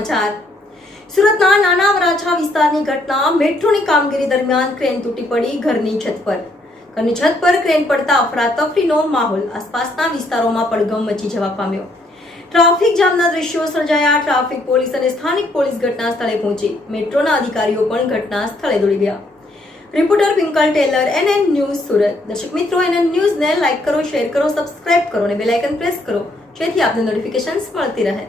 સમાચાર સુરતના નાના વરાછા વિસ્તારની ઘટના મેટ્રોની કામગીરી દરમિયાન ક્રેન તૂટી પડી ઘરની છત પર ક્રેન પડતા અફરાતફરીનો માહોલ આસપાસના વિસ્તારોમાં પડઘમ મચી જવા પામ્યો। ટ્રાફિક જામના દ્રશ્યો સર્જાયા। ટ્રાફિક પોલીસ અને સ્થાનિક પોલીસ ઘટના સ્થળે પહોંચી। મેટ્રોના અધિકારીઓ પણ ઘટના સ્થળે દોડી ગયા। Reporter Pinkal Tailor, NN news Surat. દર્શક મિત્રો, NN ન્યૂઝને લાઇક કરો, શેર કરો, સબસ્ક્રાઇબ કરો અને બેલ આઇકન પ્રેસ કરો જેથી આપને નોટિફિકેશન્સ મળતી રહે।